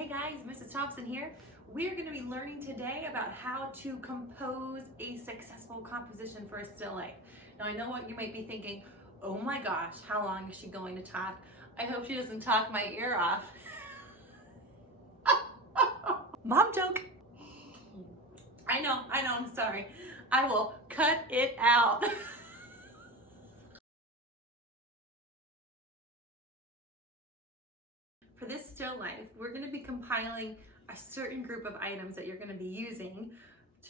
Hey guys, Mrs. Thompson here. We're going to be learning today about how to compose a successful composition for a still life. Now I know what you might be thinking, oh my gosh, how long is she going to talk? I hope she doesn't talk my ear off. Mom joke. I know, I'm sorry. I will cut it out. For this still life, we're going to be compiling a certain group of items that you're going to be using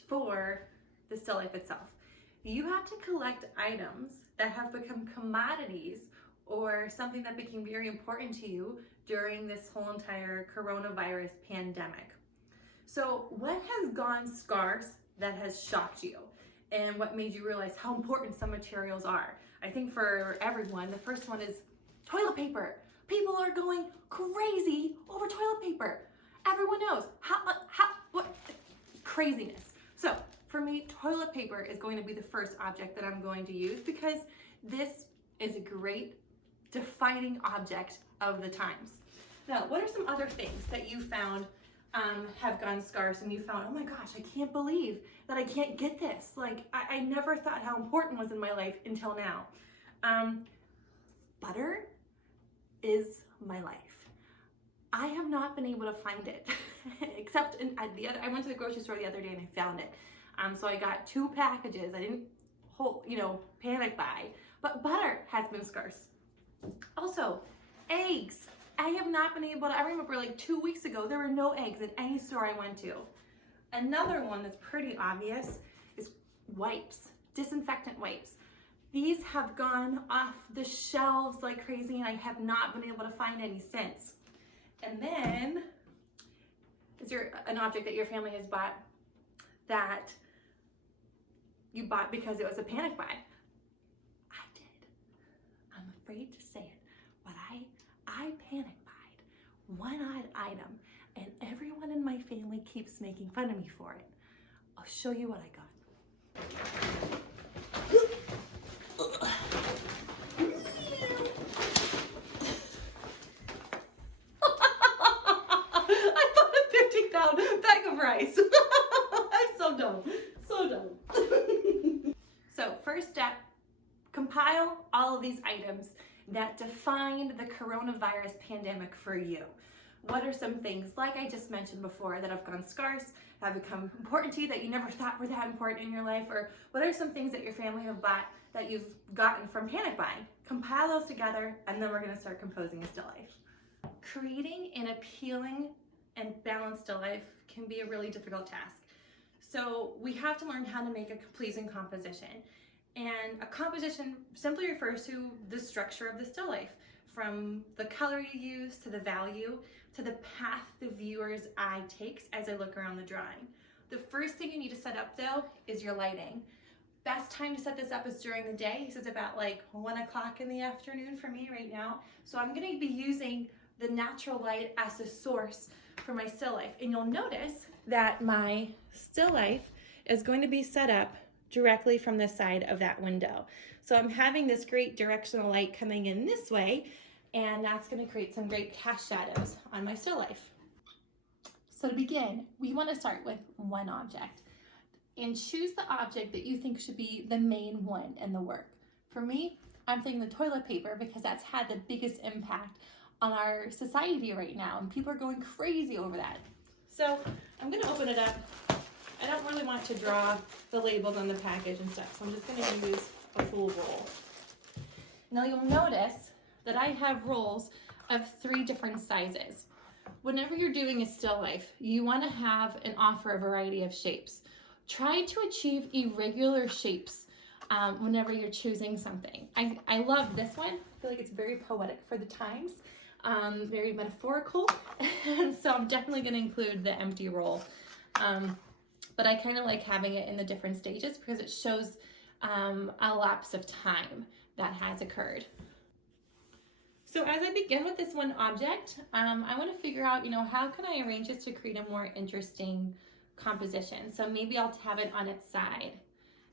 for the still life itself. You have to collect items that have become commodities or something that became very important to you during this whole entire coronavirus pandemic. So what has gone scarce that has shocked you? And what made you realize how important some materials are? I think for everyone, the first one is toilet paper. People are going crazy over toilet paper. Everyone knows what craziness. So for me, toilet paper is going to be the first object that I'm going to use because this is a great defining object of the times. Now, what are some other things that you found have gone scarce and you found, oh my gosh, I can't believe that I can't get this. Like, I never thought how important it was in my life until now. Butter is my life. I have not been able to find it, except I went to the grocery store the other day and I found it. So I got 2 packages. I didn't panic buy, but butter has been scarce. Also, eggs. I have not been able to, I remember like 2 weeks ago, there were no eggs in any store I went to. Another one that's pretty obvious is wipes, disinfectant wipes. These have gone off the shelves like crazy and I have not been able to find any since. And then, is there an object that your family has bought that you bought because it was a panic buy? I did. I'm afraid to say it, but I panic buyed one odd item and everyone in my family keeps making fun of me for it. I'll show you what I got. I bought a 50-pound bag of rice. I'm so dumb, so dumb. So first step, compile all of these items that defined the coronavirus pandemic for you. What are some things, like I just mentioned before, that have gone scarce, have become important to you that you never thought were that important in your life? Or what are some things that your family have bought that you've gotten from panic buying? Compile those together, and then we're going to start composing a still life. Creating an appealing and balanced still life can be a really difficult task. So we have to learn how to make a pleasing composition. And a composition simply refers to the structure of the still life, from the color you use to the value to the path the viewer's eye takes as they look around the drawing. The first thing you need to set up though is your lighting. Best time to set this up is during the day. This is about like 1 o'clock in the afternoon for me right now. So I'm going to be using the natural light as a source for my still life. And you'll notice that my still life is going to be set up directly from the side of that window. So I'm having this great directional light coming in this way, and that's going to create some great cast shadows on my still life. So to begin, we want to start with one object and choose the object that you think should be the main one in the work. For me, I'm thinking the toilet paper because that's had the biggest impact on our society right now, and people are going crazy over that. So I'm going to open it up. I don't really want to draw the labels on the package and stuff, so I'm just going to use a full roll. Now you'll notice that I have rolls of 3 different sizes. Whenever you're doing a still life, you want to have and offer a variety of shapes. Try to achieve irregular shapes whenever you're choosing something. I love this one. I feel like it's very poetic for the times, very metaphorical, and so I'm definitely going to include the empty roll. But I kind of like having it in the different stages because it shows a lapse of time that has occurred. So as I begin with this one object, I want to figure out, how can I arrange this to create a more interesting composition? So maybe I'll have it on its side.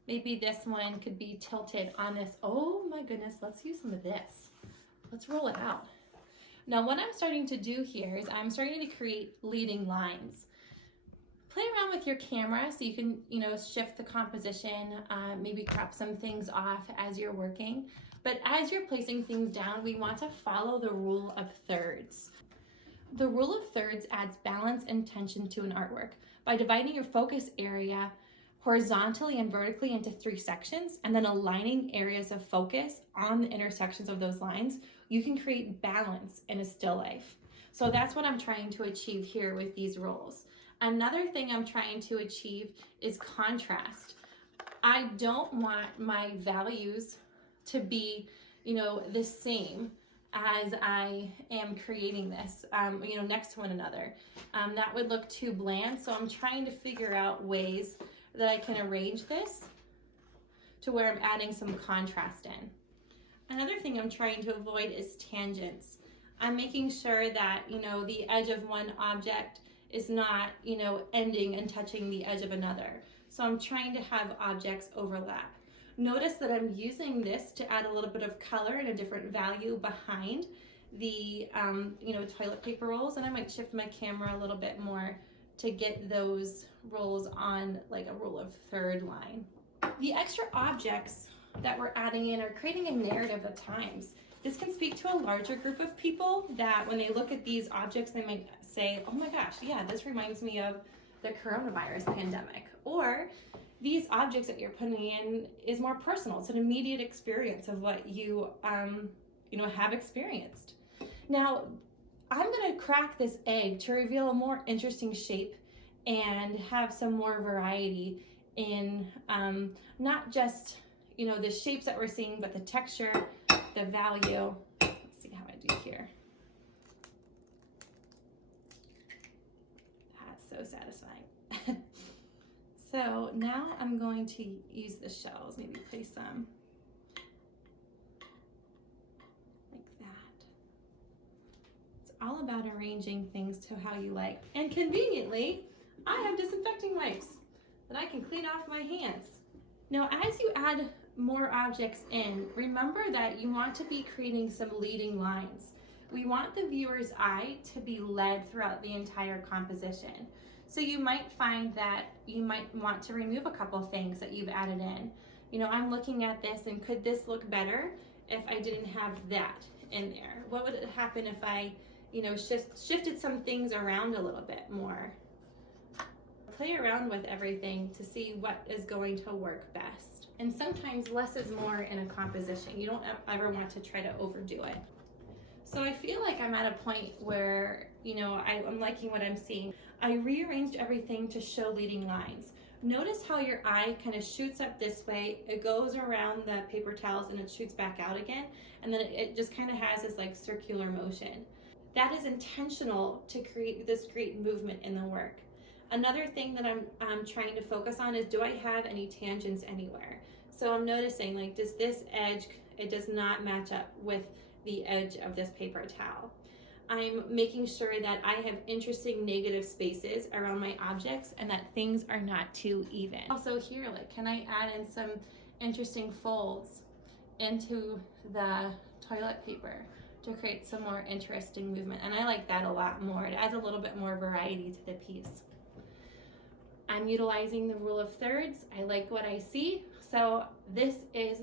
Maybe this one could be tilted on this. Oh my goodness, let's use some of this. Let's roll it out. Now what I'm starting to do here is I'm starting to create leading lines. Play around with your camera so you can, shift the composition, maybe crop some things off as you're working. But as you're placing things down, we want to follow the rule of thirds. The rule of thirds adds balance and tension to an artwork by dividing your focus area horizontally and vertically into 3 sections and then aligning areas of focus on the intersections of those lines. You can create balance in a still life. So that's what I'm trying to achieve here with these rules. Another thing I'm trying to achieve is contrast. I don't want my values to be, the same as I am creating this, next to one another. That would look too bland, so I'm trying to figure out ways that I can arrange this to where I'm adding some contrast in. Another thing I'm trying to avoid is tangents. I'm making sure that, the edge of one object is not, ending and touching the edge of another. So I'm trying to have objects overlap. Notice that I'm using this to add a little bit of color and a different value behind the, toilet paper rolls, and I might shift my camera a little bit more to get those rolls on like a rule of third line. The extra objects that we're adding in are creating a narrative at times. This can speak to a larger group of people that when they look at these objects, they might say, oh my gosh, yeah, this reminds me of the coronavirus pandemic. Or these objects that you're putting in is more personal. It's an immediate experience of what you, have experienced. Now, I'm gonna crack this egg to reveal a more interesting shape and have some more variety in not just, the shapes that we're seeing, but the texture, the value. Let's see how I do here. That's so satisfying. So now I'm going to use the shells, maybe place some like that. It's all about arranging things to how you like. And conveniently, I have disinfecting wipes that I can clean off my hands. Now, as you add more objects in, remember that you want to be creating some leading lines. We want the viewer's eye to be led throughout the entire composition. So you might find that you might want to remove a couple things that you've added in. I'm looking at this and could this look better if I didn't have that in there? What would happen if I, shifted some things around a little bit more? Play around with everything to see what is going to work best. And sometimes less is more in a composition. You don't ever want to try to overdo it. So I feel like I'm at a point where, I'm liking what I'm seeing. I rearranged everything to show leading lines. Notice how your eye kind of shoots up this way, it goes around the paper towels and it shoots back out again, and then it just kind of has this like circular motion. That is intentional to create this great movement in the work. Another thing that I'm trying to focus on is, do I have any tangents anywhere? So I'm noticing, like, does this edge, it does not match up with the edge of this paper towel. I'm making sure that I have interesting negative spaces around my objects and that things are not too even. Also here, like, can I add in some interesting folds into the toilet paper to create some more interesting movement? And I like that a lot more. It adds a little bit more variety to the piece. I'm utilizing the rule of thirds. I like what I see. So this is,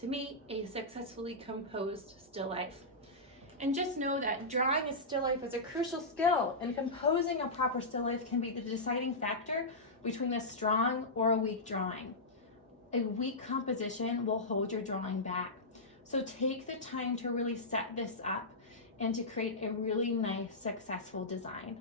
to me, a successfully composed still life. And just know that drawing a still life is a crucial skill, and composing a proper still life can be the deciding factor between a strong or a weak drawing. A weak composition will hold your drawing back. So take the time to really set this up and to create a really nice, successful design.